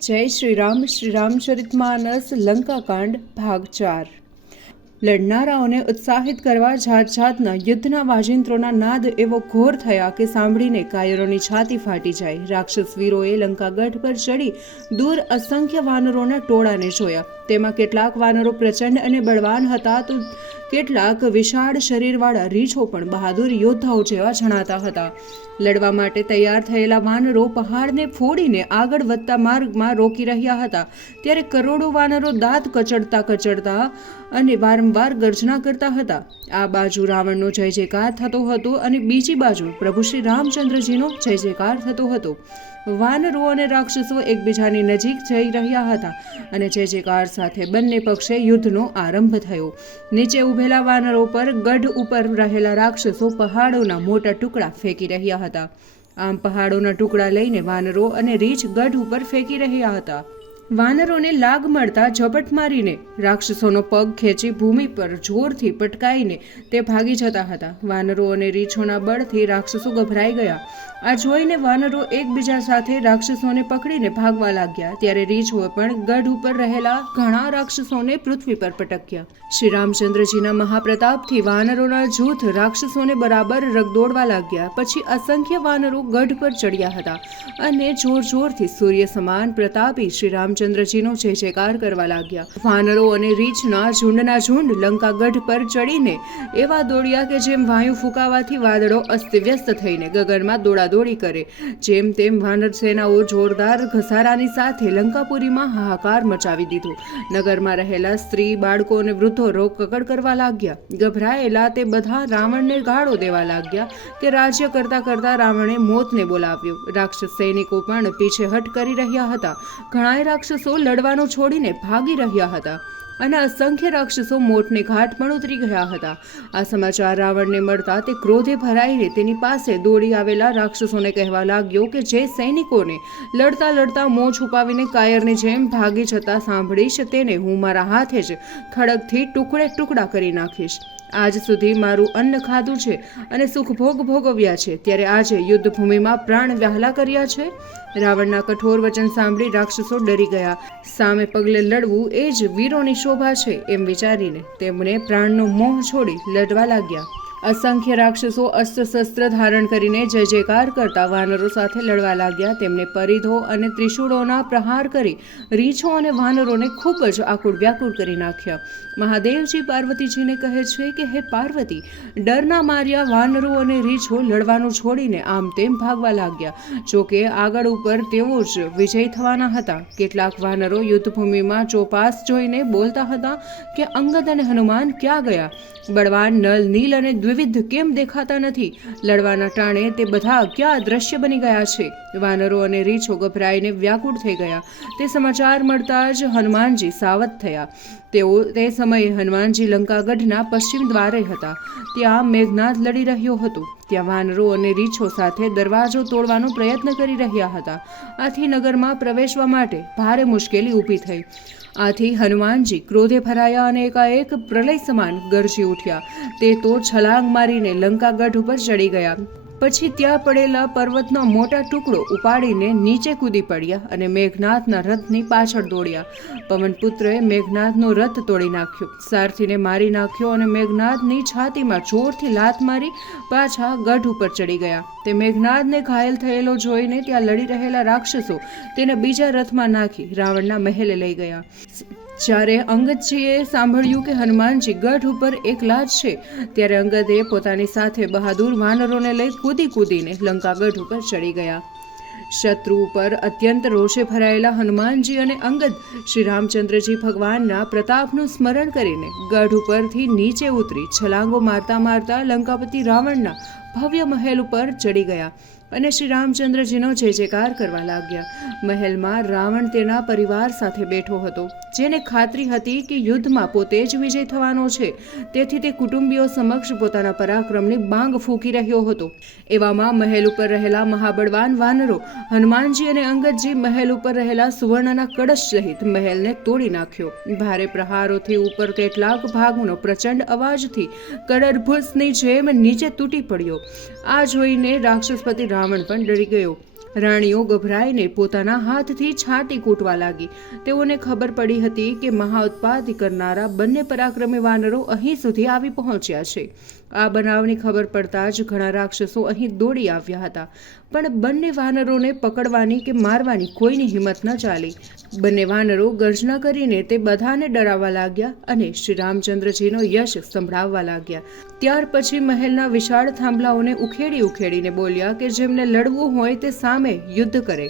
जय श्री रामचरितमानस लंकाकांड भाग 4। લડનારાઓને ઉત્સાહિત કરવા જાત જાતના યુદ્ધના વાજિંત્રોના નાદ એવો ઘોર થયા કે સાંભળીને કાયરોની છાતી ફાટી જાય. રાક્ષસ વીરોએ લંકાગઢ પર ચડી દૂર અસંખ્ય વાનરોના ટોળાને જોયા. તેમાં કેટલાક વાનરો પ્રચંડ અને બળવાન હતા તો કેટલાક વિશાળ શરીરવાળા રીછો પણ બહાદુર યોદ્ધાઓ જેવા જણાતા હતા. લડવા માટે તૈયાર થયેલા વાનરો પહાડને ફોડીને આગળ વધતા માર્ગમાં રોકી રહ્યા હતા. ત્યારે કરોડો વાનરો દાંત કચડતા અને વારંવાર ગર્જના કરતા હતા. આ બાજુ રાવણનો જય જયકાર થતો હતો અને બીજી બાજુ પ્રભુ શ્રી રામચંદ્રજીનો જય જયકાર થતો હતો. વાનરો અને રાક્ષસો એકબીજાની નજીક જઈ રહ્યા હતા અને જય જયકાર સાથે બંને પક્ષે યુદ્ધનો આરંભ થયો. નીચે ઉભેલા વાનરો પર ગઢ ઉપર રહેલા રાક્ષસો પહાડોના મોટા ટુકડા ફેંકી રહ્યા હતા. આમ પહાડોના ટુકડા લઈને વાનરો અને રીછ ગઢ ઉપર ફેંકી રહ્યા હતા. વાનરોને લાગ મળતા ઝપટ મારીને રાક્ષસોનો પગ ખેંચી ભૂમિ પર જોરથી પટકાઈને તે ભાગી જતા હતા. વાનરો અને રીછોના બળથી રાક્ષસો ગભરાઈ ગયા. આ જોઈને વાનરો એકબીજા સાથે રાક્ષસોને પકડીને ભાગવા લાગ્યા. ત્યારે રીછોએ પણ ગઢ ઉપર રહેલા ઘણા રાક્ષસોને પૃથ્વી પર પટક્યા. શ્રી રામચંદ્રજીના મહાપ્રતાપથી વાનરોના જૂથ રાક્ષસોને બરાબર રગદોડવા લાગ્યા. પછી અસંખ્ય વાનરો ગઢ પર ચડ્યા હતા અને જોર જોરથી સૂર્ય સમાન પ્રતાપી શ્રી રામચંદ્રજીનો જય જયકાર કરવા લાગ્યા. વાનરો અને રીછના ઝુંડના ઝુંડ લંકાગઢ પર ચડીને એવા દોડ્યા કે જેમ વાયુ ફૂંકાવાથી વાદળો અસ્તવ્યસ્ત થઈને ગગનમાં દોડાદોડી કરે. જેમ તેમ વાનર સેનાઓ જોરદાર ઘસારાની સાથે લંકાપુરીમાં હાહાકાર મચાવી દીધો. નગરમાં રહેલા સ્ત્રી, બાળકો અને વૃદ્ધો રોકકડ કરવા લાગ્યા. ગભરાયેલા તે બધા રાવણને ગાળો દેવા લાગ્યા કે રાજ્ય કરતા કરતા રાવણે મોતને બોલાવ્યો. રાક્ષસ સૈનિકો પણ પીછેહટ કરી રહ્યા હતા. ઘણા રાક્ષસો લડવાનું છોડીને ભાગી રહ્યા હતા અને અસંખ્ય રાક્ષસો મોટને ઘાટ પણ ઉતરી ગયા હતા. આ સમાચાર રાવણને મળતા તે ક્રોધે ભરાઈને તેની પાસે દોડી આવેલા રાક્ષસોને કહેવા લાગ્યો કે જે સૈનિકોને લડતા લડતા મોં છુપાવીને કાયરની જેમ ભાગી જતા સાંભળીશ તેને હું મારા હાથે જ ખડગથી ટુકડે ટુકડા કરી નાખીશ. આજ સુધી મારું અન્ન ખાધું છે અને સુખભોગ ભોગવ્યા છે, ત્યારે આજે યુદ્ધભૂમિમાં પ્રાણ વહાલા કર્યા છે. રાવણના કઠોર વચન સાંભળી રાક્ષસો ડરી ગયા. સામે પગલે લડવું એ જ વીરોની શોભા છે એમ વિચારીને તેમણે પ્રાણનો મોહ છોડી લડવા લાગ્યા. અસંખ્ય રાક્ષસો અસ્ત્ર શસ્ત્ર ધારણ કરીને જય જયકાર કરતા વાનરો સાથે લડવા લાગ્યા. તેમણે પરિધો અને ત્રિશૂળોના પ્રહાર કરી રીછો અને વાનરોને ખૂબ જ આકુળ વ્યાકુળ કરી નાખ્યા. મહાદેવજી પાર્વતીજીને કહે છે કે હે પાર્વતી, ડરના માર્યા વાનરો અને રીછો લડવાનું છોડીને આમ તેમ ભાગવા લાગ્યા. જોકે આગળ ઉપર તેઓ જ વિજય થવાના હતા. કેટલાક વાનરો યુદ્ધભૂમિમાં ચોપાસ જોઈને બોલતા હતા કે અંગદ અને હનુમાન ક્યાં ગયા? બળવાન નલ, નીલ અને દ્વિવિધ કેમ દેખાતા નથી? લડવાના ટાણે તે બધા ક્યાં દ્રશ્ય બની ગયા છે? વાનરો અને રીછો ગભરાઈને વ્યાકુળ થઈ ગયા. તે સમાચાર મળતા જ હનુમાનજી સાવધ થયા. તે સમયે હનુમાનજી લંકાગઢના પશ્ચિમ દ્વારે હતા. ત્યાં મેઘનાદ લડી રહ્યો હતો. ત્યાં વાનરો અને રીછો સાથે દરવાજો તોડવાનો પ્રયત્ન કરી રહ્યા હતા. આથી નગરમાં પ્રવેશવા માટે ભારે મુશ્કેલી ઊભી થઈ. આથી હનુમાનજી ક્રોધે ભરાયા અને એકાએક પ્રલય સમાન ગરજી ઉઠ્યા. તે તો છલાંગ મારીને લંકાગઢ ઉપર ચડી ગયા. પછી ત્યાં પડેલા પર્વતનો મોટા ટુકડો ઉપાડીને નીચે કૂદી પડ્યા અને મેઘનાથના રથની પાછળ દોડ્યા. પવનપુત્રએ મેઘનાથનો રથ તોડી નાખ્યો, સારથીને મારી નાખ્યો અને મેઘનાથની છાતીમાં જોરથી લાત મારી પાછા ગઢ ઉપર ચડી ગયા. તે મેઘનાથને ઘાયલ થયેલો જોઈને ત્યાં લડી રહેલા રાક્ષસો તેને બીજા રથમાં નાખી રાવણના મહેલે લઈ ગયા. જ્યારે અંગદજીએ સાંભળ્યું કે હનુમાનજી ગઢ ઉપર એકલા જ છે, ત્યારે અંગદે પોતાની સાથે બહાદુર વાનરોને લઈ કૂદીને લંકાગઢ ઉપર ચડી ગયા. શત્રુ ઉપર અત્યંત રોષે ભરાયેલા હનુમાનજી અને અંગદ શ્રી રામચંદ્રજી ભગવાનના પ્રતાપનું સ્મરણ કરીને ગઢ ઉપરથી નીચે ઉતરી છલાંગો મારતા મારતા લંકાપતિ રાવણના ભવ્ય મહેલ ઉપર ચડી ગયા અને શ્રી રામચંદ્રજીનો જય જયકાર કરવા લાગ્યા. મહેલમાં રાવણ તેના પરિવાર સાથે બેઠો હતો, જેને ખાતરી હતી કે યુદ્ધમાં પોતે જ વિજય થવાનો છે. તેથી તે કુટુંબીઓ સમક્ષ પોતાના પરાક્રમની બાંગ ફૂંકી રહ્યો હતો. એવામાં મહેલ ઉપર રહેલા મહાબળવાન વાનરો હનુમાનજી અને અંગદજી મહેલ ઉપર રહેલા સુવર્ણના કળશ સહિત મહેલને તોડી નાખ્યો. ભારે પ્રહારોથી ઉપર કેટલાક ભાગનો પ્રચંડ અવાજથી કડરભૂસની જેમ નીચે તૂટી પડ્યો. આ જોઈને રાક્ષસપતિ રાવણ પણ ડરી ગયો. રાણીઓ ગભરાઈને પોતાના હાથથી છાંટી કૂટવા લાગી. તેઓને ખબર પડી હતી કે મહાઉત્પાત કરનારા બંને પરાક્રમી વાનરો અહીં સુધી આવી પહોંચ્યા છે. આ બનાવની ખબર પડતા જ ઘણા રાક્ષસો અહીં દોડી આવ્યા હતા, પણ બંને વાનરોને પકડવાની કે મારવાની કોઈની હિંમત ન ચાલી. બંને વાનરો ગર્જના કરીને તે બધાને ડરાવવા લાગ્યા અને શ્રી રામચંદ્રજીનો યશ સંભળાવવા લાગ્યા. ત્યાર પછી મહેલના વિશાળ થાંભલાઓને ઉખેડીને બોલ્યા કે જેમને લડવું હોય તે સામે યુદ્ધ કરે.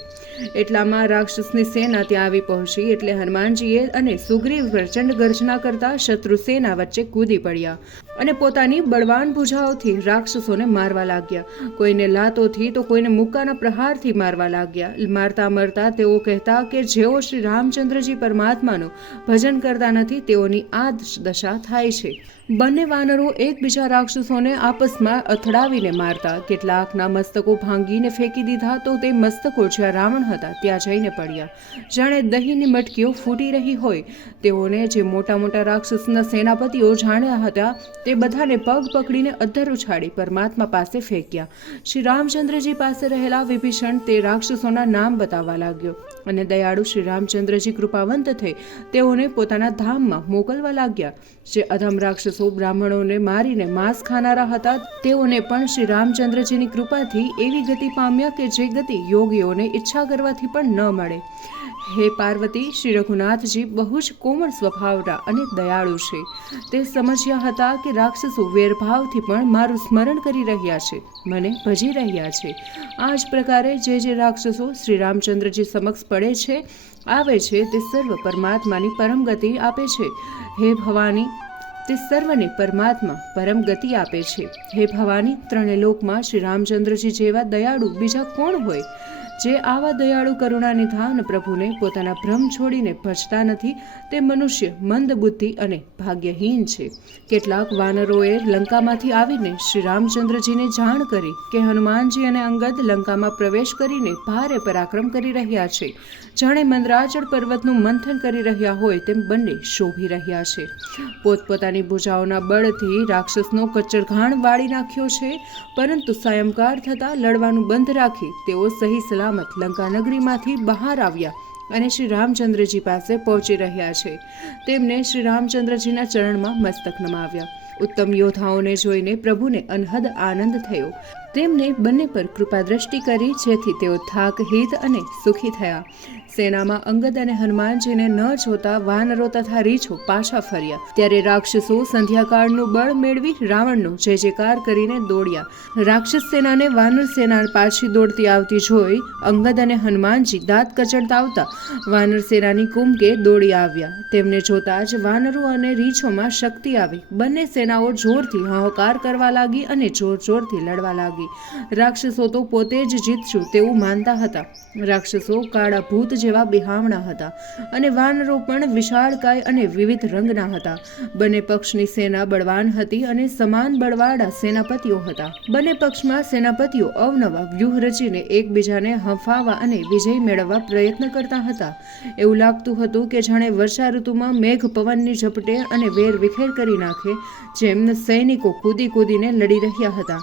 એટલામાં રાક્ષસની સેના ત્યાં આવી પહોંચી એટલે હનુમાનજીએ અને સુગ્રીવ પ્રચંડ ગર્જના કરતા શત્રુ સેના વચ્ચે કૂદી પડ્યા અને પોતાની બળવાન ભુજાઓથી રાક્ષસોને મારવા લાગ્યા. કોઈને લાતોથી તો કોઈને મુક્કાના પ્રહારથી મારવા લાગ્યા. મારતા મરતા તેઓ કહેતા કે જેઓ શ્રી રામચંદ્રજી પરમાત્માનું ભજન કરતા નથી તેઓની આ દશા થાય છે. બંને વાનરો એકબીજા રાક્ષસોને આપસમાં અથડાવીને મારતા. કેટલાકના મસ્તકો ભાંગીને ફેંકી દીધા તો તે મસ્તકો જ્યાં રાવણ હતા ત્યાં જઈને પડ્યા. જાણે દહીંની મટકીઓ ફૂટી રહી હોય. તેઓને જે મોટા મોટા રાક્ષસના સેનાપતિઓ જાણ્યા હતા તે બધાને પગ પકડીને અધ્ધર ઉછાળી પરમાત્મા પાસે ફેંક્યા. શ્રી રામચંદ્રજી પાસે રહેલા વિભીષણ તે રાક્ષસોના નામ બતાવવા લાગ્યો અને દયાળુ શ્રી રામચંદ્રજી કૃપાવંત થઈ તેઓને પોતાના ધામમાં મોકલવા લાગ્યા. જે અધમ રાક્ષસો બ્રાહ્મણોને મારીને માંસ ખાનારા હતા તેઓને પણ શ્રી રામચંદ્રજીની કૃપાથી એવી ગતિ પામ્યા કે જે ગતિ યોગીઓને ઈચ્છા કરવાથી પણ ન મળે. હે પાર્વતી, શ્રી રઘુનાથજી બહુ જ કોમળ સ્વભાવના અને દયાળુ છે. તે સમજ્યા હતા કે રાક્ષસો વેરભાવથી પણ મારું સ્મરણ કરી રહ્યા છે, મને ભજી રહ્યા છે. આ જ પ્રકારે જે રાક્ષસો શ્રી રામચંદ્રજી સમક્ષ પડે છે આવે છે તે સર્વ પરમાત્માની પરમ ગતિ આપે છે. હે ભવાની, તે સર્વને પરમાત્મા પરમ ગતિ આપે છે. હે ભવાની, ત્રણે લોકમાં શ્રી રામચંદ્રજી જેવા દયાળુ બીજા કોણ હોય? જે આવા દયાળુ કરુણાનિધાન પ્રભુને પોતાના ભ્રમ છોડીને ભજતા નથી તે મનુષ્ય મંદ બુદ્ધિ અને ભાગ્યહીન છે. કેટલાક વાનરોએ લંકામાંથી આવીને શ્રી રામચંદ્રજીને જાણ કરી કે હનુમાનજી અને અંગદ લંકામાં પ્રવેશ કરીને ભારે પરાક્રમ કરી રહ્યા છે. જાણે મંદરાચળ પર્વતનું મંથન કરી રહ્યા હોય તેમ બંને શોભી રહ્યા છે. પોતપોતાની ભુજાઓના બળથી રાક્ષસનો કચ્ચરઘાણ વાળી નાખ્યો છે, પરંતુ સાયંકાળ થતાં લડવાનું બંધ રાખી તેઓ સહી સલામત લંકા નગરીમાંથી બહાર આવ્યા અને શ્રી રામચંદ્રજી પાસે પહોંચી રહ્યા છે. તેમને શ્રી રામચંદ્રજીના ચરણમાં મસ્તક નમાવ્યા. ઉત્તમ યોદ્ધાઓને જોઈને પ્રભુને અનહદ આનંદ થયો. તેમને બંને પર કૃપા દ્રષ્ટિ કરી જેથી તેઓ થાકહીત અને સુખી થયા. સેનામાં અંગદ અને હનુમાનજીને ન જોતા વાનરો તથા રીછો પાછા ફર્યા. ત્યારે રાક્ષસો સંધ્યાકાળનું બળ મેળવી રાવણનો જય જયકાર કરીને દોડ્યા. રાક્ષસ સેનાને વાનર સેના પાછી દોડતી આવતી જોઈ અંગદ અને હનુમાનજી દાંત કચડતા આવતા વાનર સેનાની કુમકે દોડી આવ્યા. તેમને જોતા જ વાનરો અને રીછોમાં શક્તિ આવી. બંને સેનાઓ જોરથી હાહાકાર કરવા લાગી અને જોરથી લડવા લાગી. રાક્ષસો તો પોતે જ જીતશું તેવું માનતા હતા. રાક્ષસો કાળા ભૂત જેવા બિહામણા હતા અને વાનરો પણ વિશાળકાય અને વિવિધ રંગના હતા. બંને પક્ષની સેના બળવાન હતી અને સમાન બળવાળા સેનાપતિઓ હતા. બંને પક્ષમાં સેનાપતિઓ અવનવા વ્યૂહ રચીને એકબીજાને હંફાવવા અને વિજય મેળવવા પ્રયત્ન કરતા હતા. એવું લાગતું હતું કે જાણે વર્ષા ઋતુમાં મેઘ પવનની ઝપટે અને વેર વિખેર કરી નાખે જેમ સૈનિકો કૂદીને લડી રહ્યા હતા.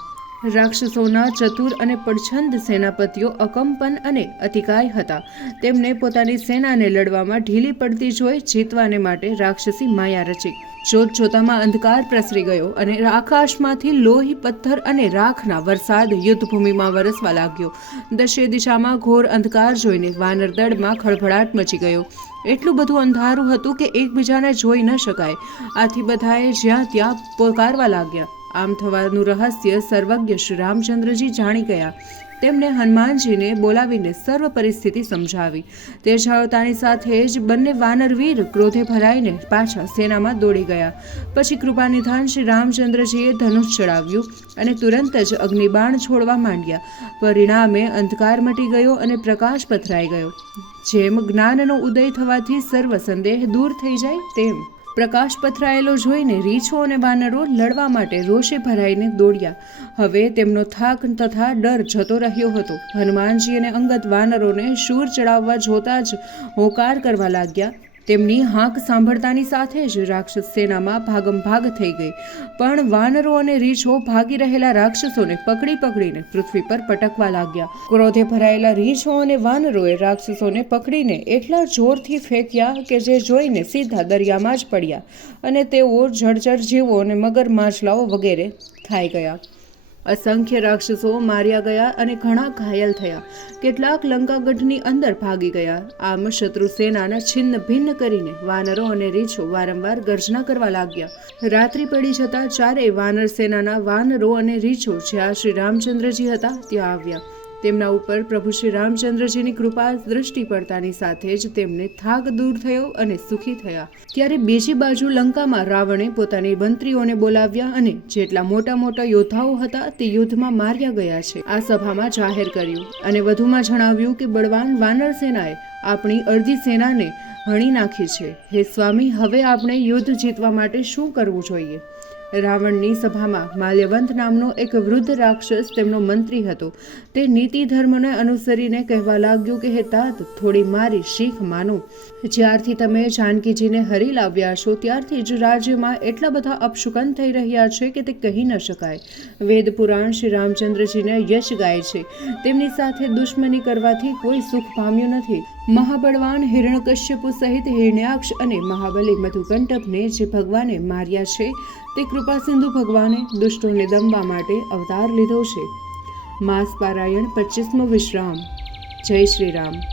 રાક્ષસોના ચતુર અને પડછંદ સેનાપતિઓ અકંપન અને અતિકાય હતા. તેમને પોતાની સેનાને લડવામાં ઢીલી પડતી જોઈ જીતવાને માટે રાક્ષસી માયા રચી. જોતજોતામાં અંધકાર પ્રસરી ગયો અને આકાશમાંથી લોહી, પથ્થર અને રાખના વરસાદ યુદ્ધભૂમિમાં વરસવા લાગ્યો. દશે દિશામાં ઘોર અંધકાર જોઈને વાનર દળમાં ખળભળાટ મચી ગયો. એટલું બધું અંધારું હતું કે એકબીજાને જોઈ ન શકાય. આથી બધાએ જ્યાં ત્યાં પોકારવા લાગ્યા. આમ થવાનું રહસ્ય સર્વજ્ઞ શ્રી રામચંદ્રજી જાણી ગયા. તેમણે હનુમાનજીને બોલાવીને સર્વ પરિસ્થિતિ સમજાવી. તે જાણતાની સાથે જ બંને વાનરવીર ક્રોધે ભરાઈને પાછા સેનામાં દોડી ગયા. પછી કૃપાનિધાન શ્રી રામચંદ્રજીએ ધનુષ ચડાવ્યું અને તુરંત જ અગ્નિબાણ છોડવા માંડ્યા. પરિણામે અંધકાર મટી ગયો અને પ્રકાશ પથરાઈ ગયો. જેમ જ્ઞાનનો ઉદય થવાથી સર્વ સંદેહ દૂર થઈ જાય તેમ પ્રકાશ પથરાયેલો જોઈને રીછો અને વાનરો લડવા માટે રોષે ભરાઈને દોડ્યા. હવે તેમનો થાક તથા ડર જતો રહ્યો હતો. હનુમાનજી અને અંગદ વાનરોને શૂર ચડાવવા જોતા જ હોકાર કરવા લાગ્યા. તેમની હાંક સાંભળતાની સાથે જ રાક્ષસ સેનામાં ભાગમભાગ થઈ ગઈ, પણ વાનરો અને રીંછો ભાગી રહેલા રાક્ષસોને પકડીને પૃથ્વી પર પટકવા લાગ્યા. ક્રોધે ભરાયેલા રીંછો અને વાનરોએ રાક્ષસોને પકડીને એટલા જોરથી ફેંક્યા કે જે જોઈને સીધા દરિયામાં જ પડ્યા અને તેઓ જળચર જીવો અને મગર માછલાઓ વગેરે ખાઈ ગયા. અસંખ્ય રાક્ષસો માર્યા ગયા અને ઘણા ઘાયલ થયા. કેટલાક લંકાગઢની અંદર ભાગી ગયા. આમ શત્રુ સેનાના છિન્ન ભિન્ન કરીને વાનરો અને રીંછો વારંવાર ગર્જના કરવા લાગ્યા. રાત્રિ પડી જતાં ચારેય વાનર સેનાના વાનરો અને રીંછો જ્યાં શ્રી રામચંદ્રજી હતા ત્યાં આવ્યા. તેમના ઉપર પ્રભુ શ્રી રામચંદ્રજીની કૃપા દૃષ્ટિ પડતાની સાથે જ તેમને થાક દૂર થયો અને સુખી થયા. ત્યારે બીજી બાજુ લંકામાં રાવણે પોતાની મંત્રીઓને બોલાવ્યા અને જેટલા મોટા મોટા યોદ્ધાઓ હતા તે યુદ્ધમાં માર્યા ગયા છે આ સભામાં જાહેર કર્યું અને વધુમાં જણાવ્યું કે બળવાન વાનર સેનાએ આપણી અડધી સેનાને હણી નાખી છે. હે સ્વામી, હવે આપણે યુદ્ધ જીતવા માટે શું કરવું જોઈએ? રાવણની સભામાં માલ્યવંત નામનો એક વૃદ્ધ રાક્ષસ તેમનો મંત્રી હતો. તે નીતિ ધર્મને અનુસરીને કહેવા લાગ્યો કે હે તાત, થોડી મારી શીખ માનો. જ્યારથી તમે જાનકીજીને હરી લાવ્યા છો ત્યારથી જ રાજ્યમાં એટલા બધા અપશુકન થઈ રહ્યા છે કે તે કહી ન શકાય. વેદ પુરાણ શ્રી રામચંદ્રજીને યશ ગાય છે. તેમની સાથે દુશ્મની કરવાથી કોઈ સુખ પામ્યું નથી. મહાબળવાન હિરણ્યકશ્યપુ સહિત હિરણ્યાક્ષ અને મહાબલી મધુકંટકને જે ભગવાને માર્યા છે તે કૃપા સિંધુ ભગવાને દુષ્ટોને દમવા માટે અવતાર લીધો છે. માસ પારાયણ 25મો વિશ્રામ. જય શ્રી રામ.